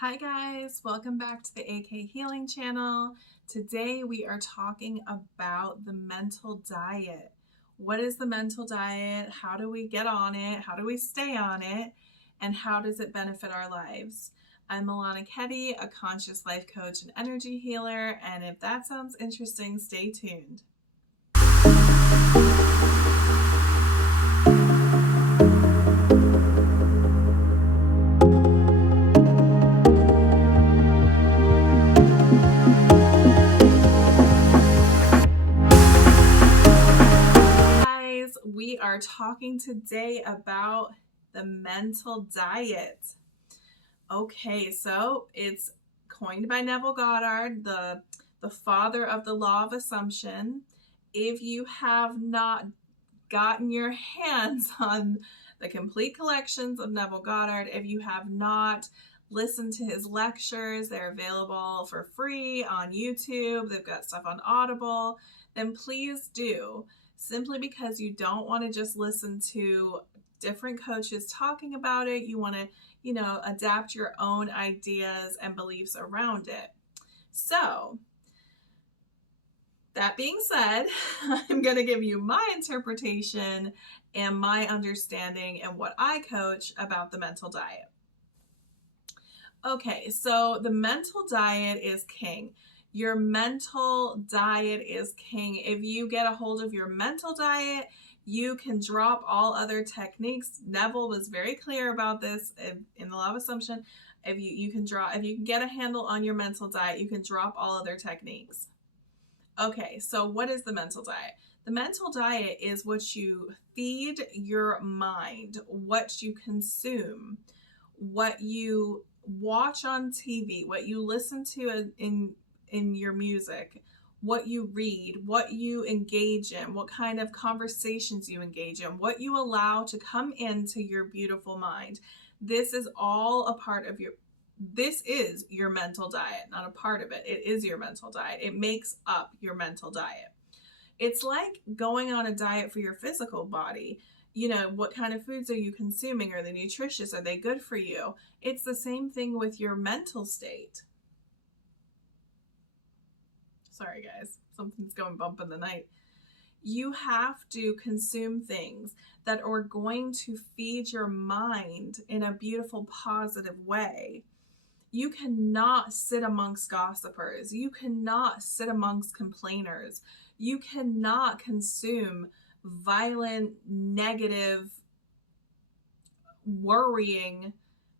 Hi guys, welcome back to the AK Healing channel. Today we are talking about the mental diet. What is the mental diet? How do we get on it? How do we stay on it? And how does it benefit our lives? I'm Milana Ketty, a conscious life coach and energy healer, and if that sounds interesting, stay tuned. We are talking today about the mental diet. Okay, so it's coined by Neville Goddard, the father of the law of assumption. If you have not gotten your hands on the complete collections of Neville Goddard, if you have not listened to his lectures, they're available for free on YouTube. They've got stuff on Audible. Then please do. Simply because you don't want to just listen to different coaches talking about it. You want to, adapt your own ideas and beliefs around it. So, that being said, I'm going to give you my interpretation and my understanding and what I coach about the mental diet. Okay, so the mental diet is king. Your mental diet is king. If you get a hold of your mental diet, you can drop all other techniques. Neville was very clear about this in the law of assumption. If you can get a handle on your mental diet, you can drop all other techniques. Okay, so what is the mental diet? The mental diet is what you feed your mind, what you consume, what you watch on TV, what you listen to in your music, what you read, what you engage in, what kind of conversations you engage in, what you allow to come into your beautiful mind. This is all a part of this is your mental diet, not a part of it. It is your mental diet. It makes up your mental diet. It's like going on a diet for your physical body. What kind of foods are you consuming? Are they nutritious? Are they good for you? It's the same thing with your mental state. Sorry guys, something's going bump in the night. You have to consume things that are going to feed your mind in a beautiful, positive way. You cannot sit amongst gossipers. You cannot sit amongst complainers. You cannot consume violent, negative, worrying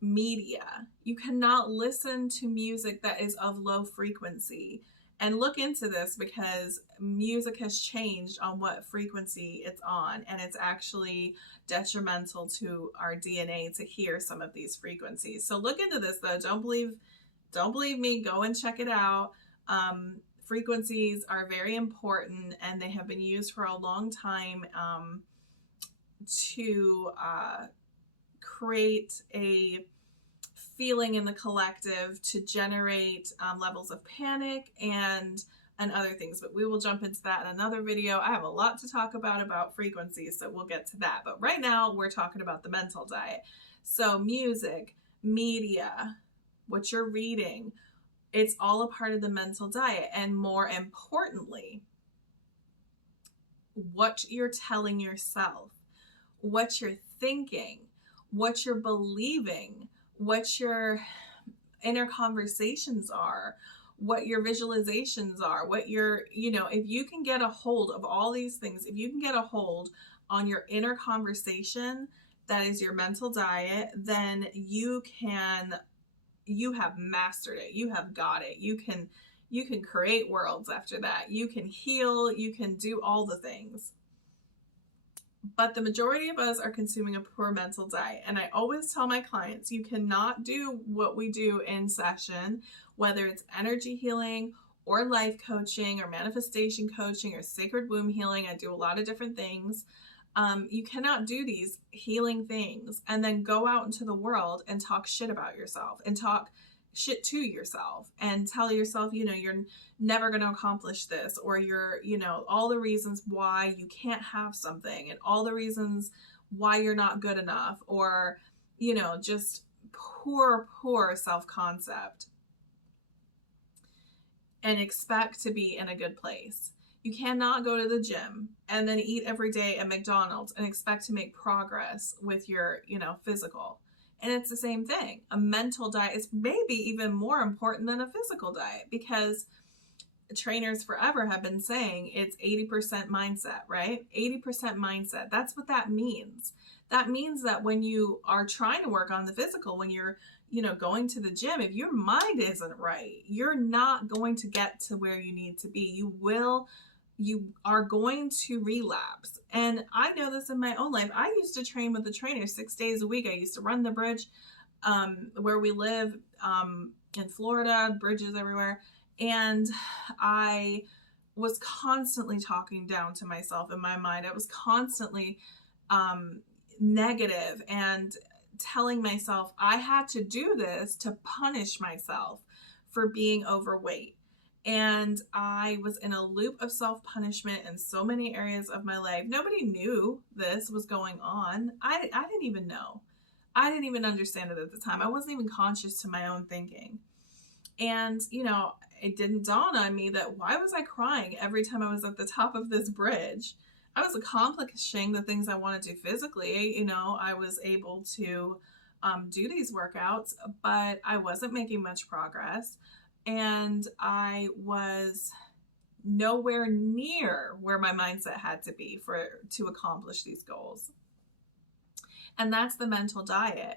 media. You cannot listen to music that is of low frequency. And look into this because music has changed on what frequency it's on, and it's actually detrimental to our DNA to hear some of these frequencies. So look into this though. Don't believe me. Go and check it out. Frequencies are very important, and they have been used for a long time to create a feeling in the collective, to generate levels of panic and other things, but we will jump into that in another video. I have a lot to talk about frequencies, so we'll get to that. But right now we're talking about the mental diet. So music, media, what you're reading, it's all a part of the mental diet. And more importantly, what you're telling yourself, what you're thinking, what you're believing, what your inner conversations are, what your visualizations are, what your, if you can get a hold of all these things, if you can get a hold on your inner conversation, that is your mental diet, then you have mastered it. You have got it. You can create worlds after that. You can heal, you can do all the things. But the majority of us are consuming a poor mental diet. And I always tell my clients, you cannot do what we do in session, whether it's energy healing or life coaching or manifestation coaching or sacred womb healing. I do a lot of different things. You cannot do these healing things and then go out into the world and talk shit about yourself and talk shit to yourself and tell yourself, you're never going to accomplish this, or you're, all the reasons why you can't have something and all the reasons why you're not good enough, or, just poor self-concept and expect to be in a good place. You cannot go to the gym and then eat every day at McDonald's and expect to make progress with your, physical. And it's the same thing. A mental diet is maybe even more important than a physical diet, because trainers forever have been saying it's 80% mindset, right? 80% mindset. That's what that means. That means that when you are trying to work on the physical, when you're, going to the gym, if your mind isn't right, you're not going to get to where you need to be. You are going to relapse. And I know this in my own life. I used to train with the trainer 6 days a week. I used to run the bridge where we live in Florida, bridges everywhere. And I was constantly talking down to myself in my mind. I was constantly negative and telling myself I had to do this to punish myself for being overweight. And I was in a loop of self-punishment in so many areas of my life. Nobody knew this was going on. I didn't even know. I didn't even understand it at the time. I wasn't even conscious to my own thinking. And, it didn't dawn on me that why was I crying every time I was at the top of this bridge? I was accomplishing the things I wanted to physically. I was able to do these workouts, but I wasn't making much progress. And I was nowhere near where my mindset had to be to accomplish these goals. And that's the mental diet.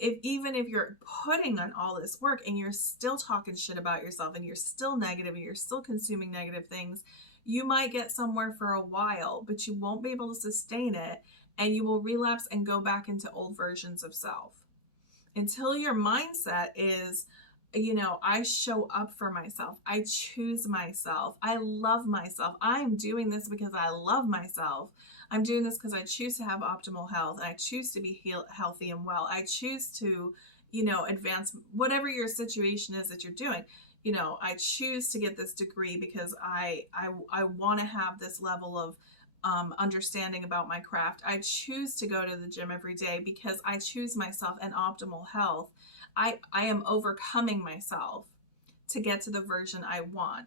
Even if you're putting on all this work and you're still talking shit about yourself and you're still negative and you're still consuming negative things, you might get somewhere for a while, but you won't be able to sustain it, and you will relapse and go back into old versions of self. Until your mindset is, I show up for myself. I choose myself. I love myself. I'm doing this because I love myself. I'm doing this because I choose to have optimal health. I choose to be healthy and well. I choose to, advance whatever your situation is that you're doing. I choose to get this degree because I want to have this level of understanding about my craft. I choose to go to the gym every day because I choose myself and optimal health. I am overcoming myself to get to the version I want.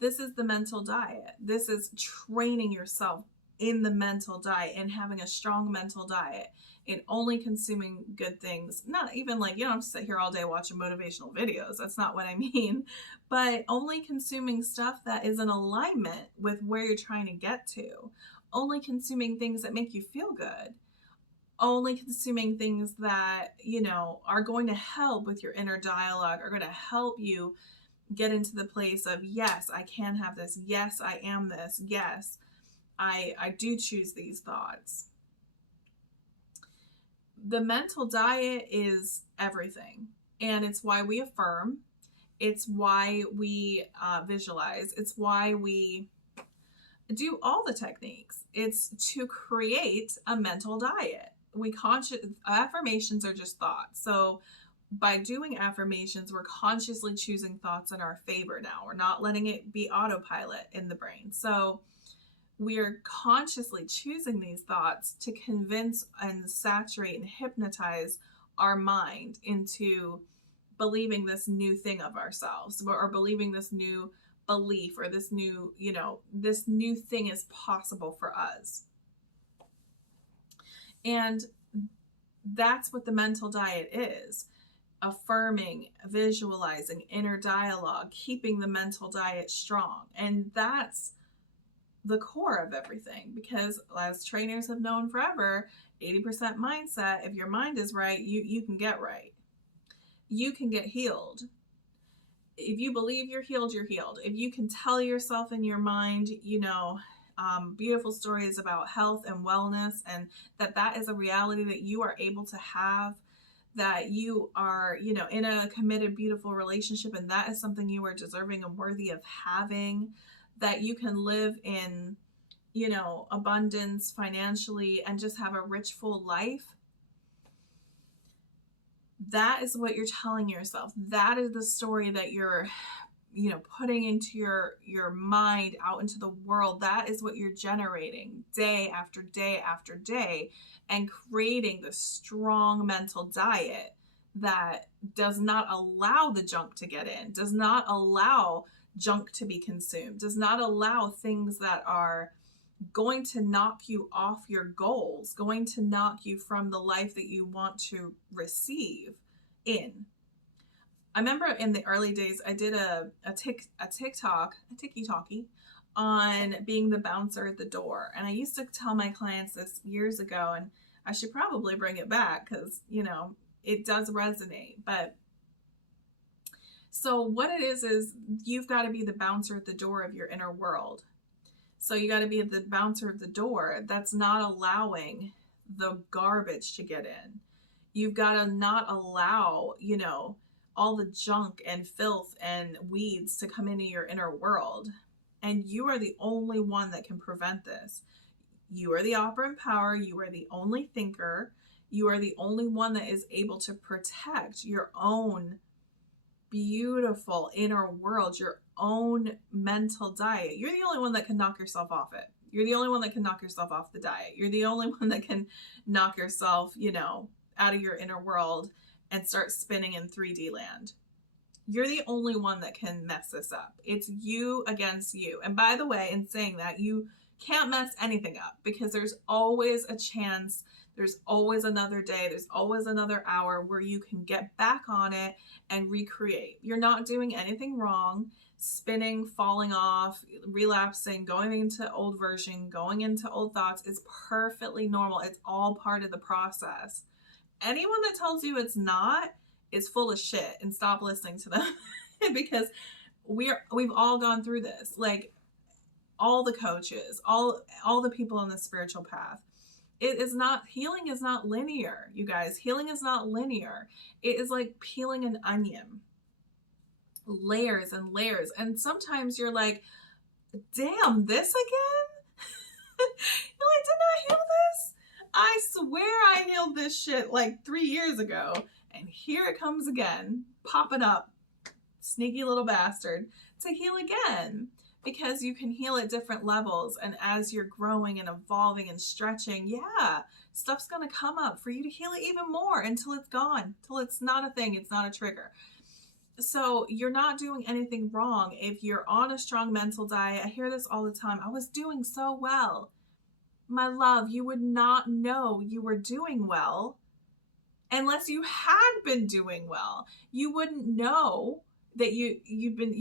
This is the mental diet. This is training yourself in the mental diet and having a strong mental diet and only consuming good things. Not even like, you don't have to sit here all day watching motivational videos. That's not what I mean. But only consuming stuff that is in alignment with where you're trying to get to. Only consuming things that make you feel good. Only consuming things that, are going to help with your inner dialogue, are going to help you get into the place of, yes, I can have this. Yes, I am this. Yes, I do choose these thoughts. The mental diet is everything. And it's why we affirm. It's why we visualize. It's why we do all the techniques. It's to create a mental diet. Affirmations are just thoughts. So by doing affirmations, we're consciously choosing thoughts in our favor now. We're not letting it be autopilot in the brain. So we are consciously choosing these thoughts to convince and saturate and hypnotize our mind into believing this new thing of ourselves, or believing this new belief, or this new, this new thing is possible for us. And that's what the mental diet is. Affirming, visualizing, inner dialogue, keeping the mental diet strong. And that's the core of everything, because as trainers have known forever, 80% mindset. If your mind is right, you can get right. You can get healed. If you believe you're healed, you're healed. If you can tell yourself in your mind, beautiful stories about health and wellness, and that is a reality that you are able to have, that you are, in a committed, beautiful relationship, and that is something you are deserving and worthy of having, that you can live in, abundance financially and just have a rich, full life. That is what you're telling yourself. That is the story that you're, putting into your mind, out into the world. That is what you're generating day after day after day, and creating the strong mental diet that does not allow the junk to get in, does not allow junk to be consumed, does not allow things that are going to knock you off your goals, going to knock you from the life that you want to receive in. I remember in the early days, I did a tiki-talkie on being the bouncer at the door. And I used to tell my clients this years ago, and I should probably bring it back because, you know, it does resonate. But so what it is you've got to be the bouncer at the door of your inner world. So you got to be the bouncer at the door that's not allowing the garbage to get in. You've got to not allow, you know, all the junk and filth and weeds to come into your inner world. And you are the only one that can prevent this. You are the operant power. You are the only thinker. You are the only one that is able to protect your own beautiful inner world, your own mental diet. You're the only one that can knock yourself off it. You're the only one that can knock yourself off the diet. You're the only one that can knock yourself, you know, out of your inner world and start spinning in 3D land. You're the only one that can mess this up. It's you against you. And by the way, in saying that, you can't mess anything up because there's always a chance. There's always another day. There's always another hour where you can get back on it and recreate. You're not doing anything wrong. Spinning, falling off, relapsing, going into old version, going into old thoughts is perfectly normal. It's all part of the process. Anyone that tells you it's not is full of shit, and stop listening to them because we've all gone through this. Like all the coaches, all the people on the spiritual path. Healing is not linear, you guys. Healing is not linear. It is like peeling an onion. Layers and layers. And sometimes you're like, damn, this again? You're like, didn't I heal this? I swear I healed this shit like 3 years ago. And here it comes again, popping up, sneaky little bastard, to heal again. Because you can heal at different levels. And as you're growing and evolving and stretching, yeah, stuff's going to come up for you to heal it even more until it's gone, till it's not a thing, it's not a trigger. So you're not doing anything wrong if you're on a strong mental diet. I hear this all the time. I was doing so well. My love, you would not know you were doing well unless you had been doing well. You wouldn't know that you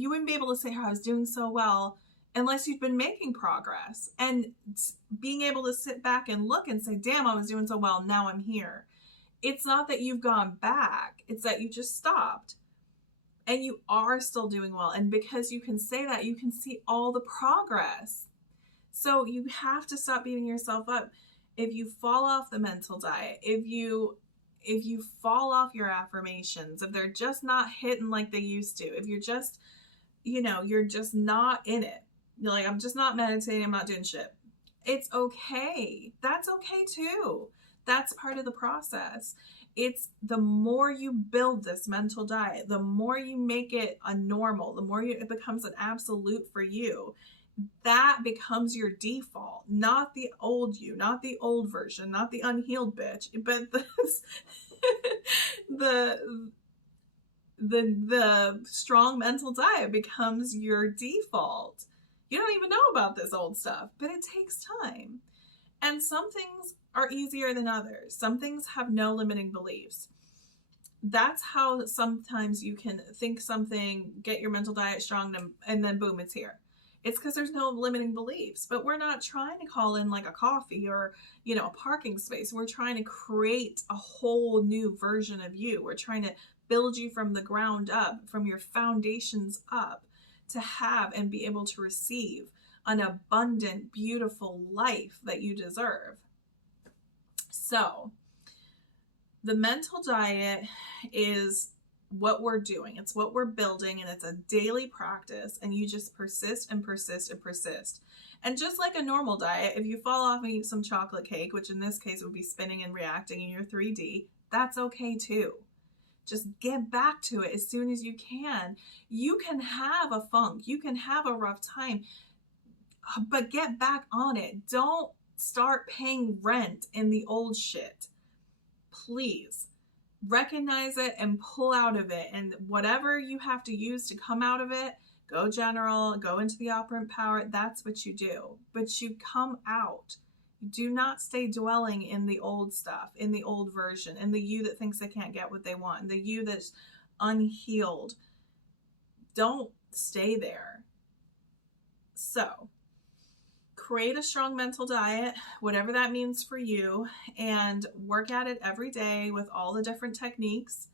wouldn't be able to say, oh, I was doing so well unless you've been making progress. And being able to sit back and look and say, damn, I was doing so well. Now I'm here. It's not that you've gone back. It's that you just stopped. And you are still doing well. And because you can say that, you can see all the progress. So you have to stop beating yourself up. If you fall off the mental diet, if you fall off your affirmations, if they're just not hitting like they used to, if you're just, you're just not in it. You're like, I'm just not meditating. I'm not doing shit. It's okay. That's okay too. That's part of the process. It's the more you build this mental diet, the more you make it a normal, the more it becomes an absolute for you. That becomes your default, not the old you, not the old version, not the unhealed bitch, but the strong mental diet becomes your default. You don't even know about this old stuff, but it takes time. And some things are easier than others. Some things have no limiting beliefs. That's how sometimes you can think something, get your mental diet strong, and then boom, it's here. It's because there's no limiting beliefs. But we're not trying to call in like a coffee or, a parking space. We're trying to create a whole new version of you. We're trying to build you from the ground up, from your foundations up, to have and be able to receive an abundant, beautiful life that you deserve. So the mental diet is what we're doing. It's what we're building, and it's a daily practice, and you just persist and persist and persist. And just like a normal diet, if you fall off and eat some chocolate cake, which in this case would be spinning and reacting in your 3D, that's okay too. Just get back to it as soon as you can. You can have a funk. You can have a rough time, but get back on it. Don't start paying rent in the old shit. Please. recognize it and pull out of it. And whatever you have to use to come out of it, go general, go into the operant power, that's what you do. But you come out. Do not stay dwelling in the old stuff, in the old version, in the you that thinks they can't get what they want, in the you that's unhealed. Don't stay there. So, create a strong mental diet, whatever that means for you, and work at it every day with all the different techniques.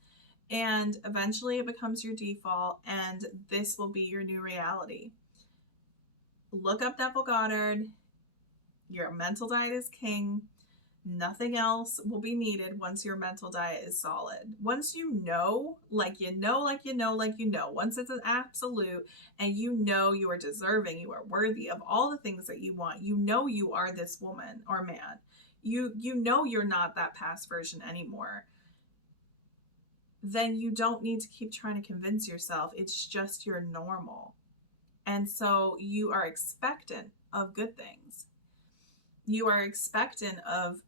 And eventually it becomes your default, and this will be your new reality. Look up Neville Goddard. Your mental diet is king. Nothing else will be needed once your mental diet is solid. Once you know, like you know, like you know, like you know, once it's an absolute and you know you are deserving, you are worthy of all the things that you want, you know you are this woman or man, you know you're not that past version anymore, then you don't need to keep trying to convince yourself. It's just your normal. And so you are expectant of good things. You are expectant of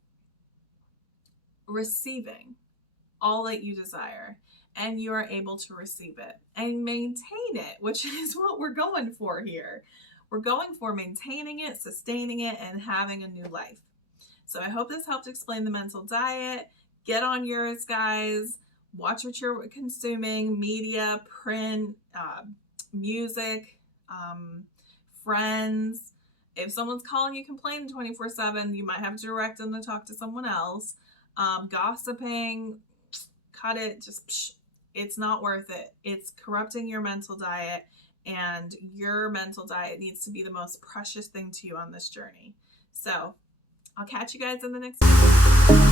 receiving all that you desire, and you are able to receive it and maintain it, which is what we're going for here. We're going for maintaining it, sustaining it, and having a new life. So I hope this helped explain the mental diet. Get on yours, guys. Watch what you're consuming, media, print, music, friends. If someone's calling you complaining 24/7, you might have to direct them to talk to someone else. Gossiping, cut it. Just, it's not worth it. It's corrupting your mental diet, and your mental diet needs to be the most precious thing to you on this journey. So I'll catch you guys in the next video.